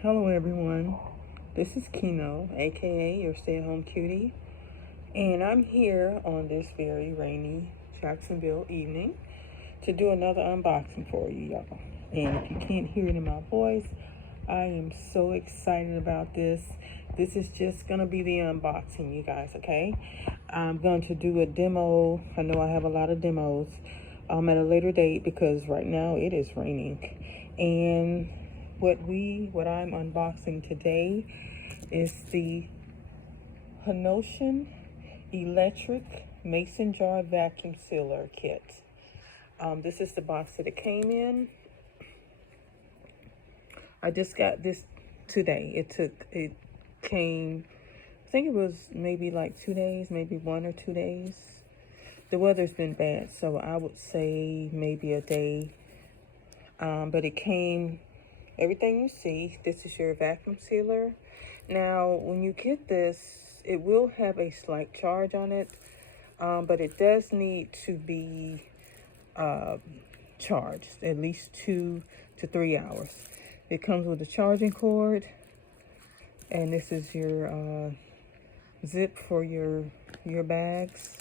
Hello everyone, this is Kino, aka your stay-at-home cutie, and I'm here on this very rainy Jacksonville evening to do another unboxing for you, y'all. And if you can't hear it in my voice, I am so excited about this. This is just gonna be the unboxing, you guys, okay? I'm going to do a demo. I know I have a lot of demos at a later date because right now it is raining. And what I'm unboxing today is the Henotian electric mason jar vacuum sealer kit. This is the box that it came in. I just got this today. It came, I think it was maybe like 2 days, maybe 1 or 2 days. The weather's been bad, so I would say maybe a day. But it came, everything you see. This is your vacuum sealer. Now, when you get this, it will have a slight charge on it, but it does need to be charged at least 2 to 3 hours. It comes with a charging cord, and this is your zip for your bags,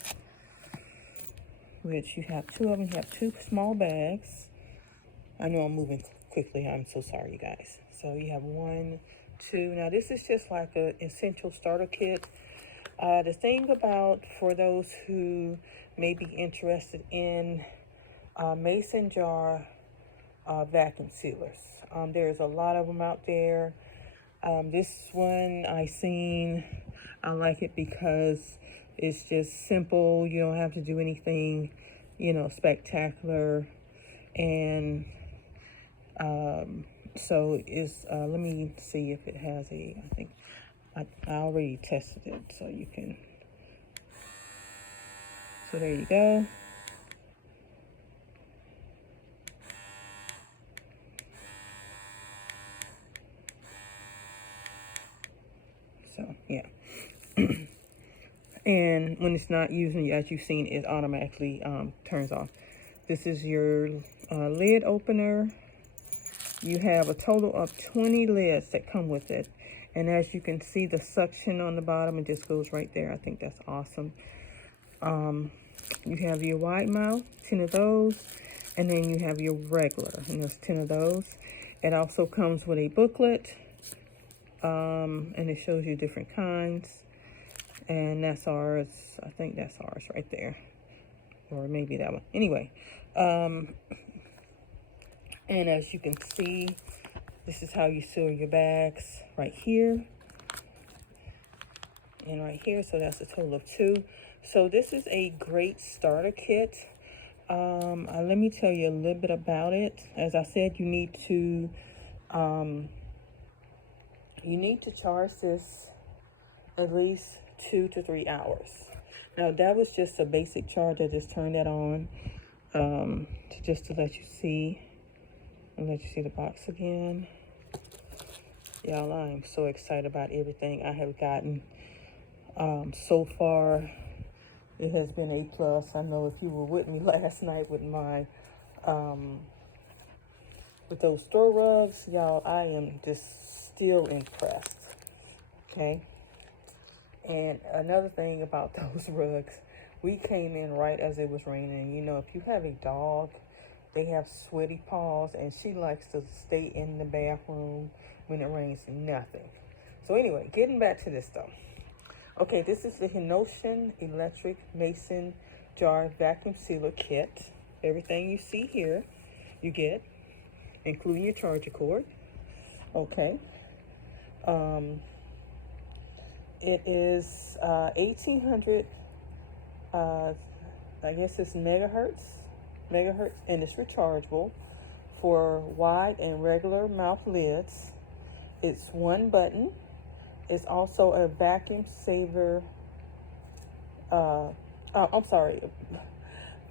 which you have 2 of them. You have 2 small bags. I know I'm moving quickly. I'm so sorry, you guys. So you have 1, 2. Now this is just like an essential starter kit. The thing about, for those who may be interested in mason jar vacuum sealers, there's a lot of them out there. This one I like it because it's just simple. You don't have to do anything, spectacular. And so it's, let me see if it has I think I already tested it, so you can, so there you go. So, yeah. And when it's not using, as you've seen, it automatically turns off. This is your lid opener. You have a total of 20 lids that come with it. And as you can see, the suction on the bottom, it just goes right there. I think that's awesome. You have your wide mouth, 10 of those. And then you have your regular, and there's 10 of those. It also comes with a booklet. And it shows you different kinds. And that's ours. I think that's ours right there. Or maybe that one. Anyway. And as you can see, this is how you seal your bags right here and right here. So that's a total of 2. So this is a great starter kit. Let me tell you a little bit about it. As I said, you need to charge this at least 2 to 3 hours. Now that was just a basic charge. I just turned that on just to let you see. And let you see the box again. Y'all, I am so excited about everything I have gotten so far. It has been A+. I know if you were with me last night with my with those store rugs, y'all, I am just still impressed. Okay. And another thing about those rugs, we came in right as it was raining. You know, if you have a dog, they have sweaty paws, and she likes to stay in the bathroom when it rains. Nothing. So anyway, getting back to this though. Okay, this is the Henotian electric mason jar vacuum sealer kit. Everything you see here, you get, including your charger cord. Okay. It is 1800. I guess it's megahertz, and it's rechargeable for wide and regular mouth lids. It's 1 button. It's also a vacuum saver,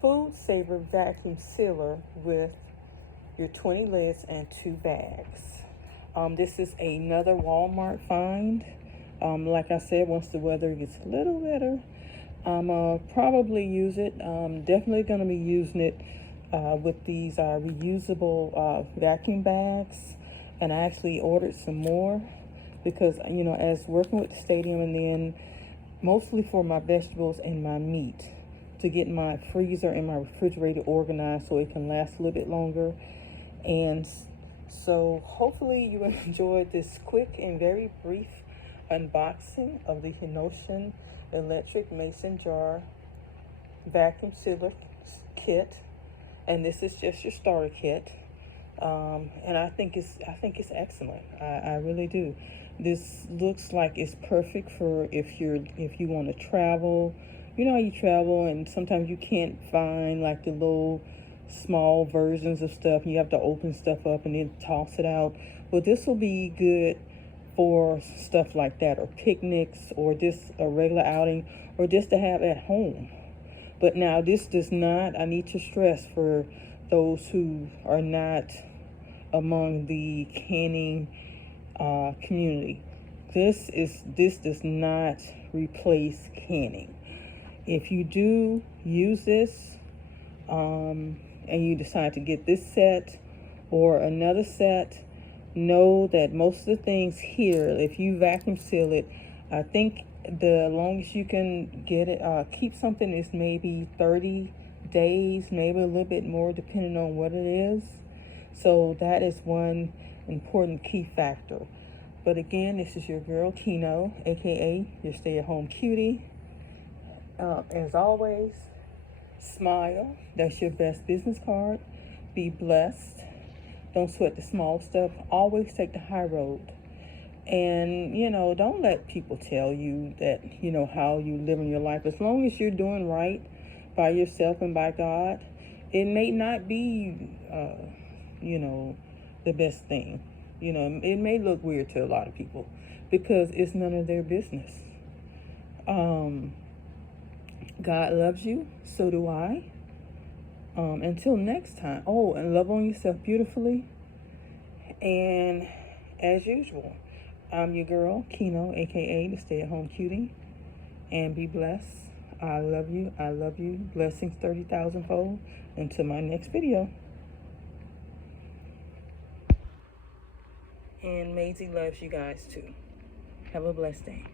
food saver vacuum sealer with your 20 lids and 2 bags. This is another Walmart find. Like I said, once the weather gets a little better, I'm probably use it. Definitely going to be using it with these reusable vacuum bags. And I actually ordered some more because, you know, as working with the stadium, and then mostly for my vegetables and my meat, to get my freezer and my refrigerator organized so it can last a little bit longer. And so hopefully you enjoyed this quick and very brief unboxing of the Henotian electric mason jar vacuum sealer kit. And this is just your starter kit. And I think it's excellent. I really do. This looks like it's perfect for if you want to travel. You know how you travel and sometimes you can't find like the little small versions of stuff, and you have to open stuff up and then toss it out. Well, this will be good for stuff like that, or picnics, or just a regular outing, or just to have at home. But now this does not, I need to stress for those who are not among the canning community, this does not replace canning. If you do use this and you decide to get this set or another set, know that most of the things here, if you vacuum seal it, I think the longest you can get it, keep something, is maybe 30 days, maybe a little bit more depending on what it is. So that is one important key factor. But again, this is your girl Keno, aka your stay-at-home cutie. As always, smile. That's your best business card. Be blessed. Don't sweat the small stuff. Always take the high road. And, you know, don't let people tell you that, you know, how you live in your life. As long as you're doing right by yourself and by God, it may not be, you know, the best thing. You know, it may look weird to a lot of people because it's none of their business. God loves you, so do I. Until next time. Oh, and love on yourself beautifully. And as usual, I'm your girl, Keno, aka the stay-at-home cutie. And be blessed. I love you. I love you. Blessings 30,000-fold. Until my next video. And Maisie loves you guys too. Have a blessed day.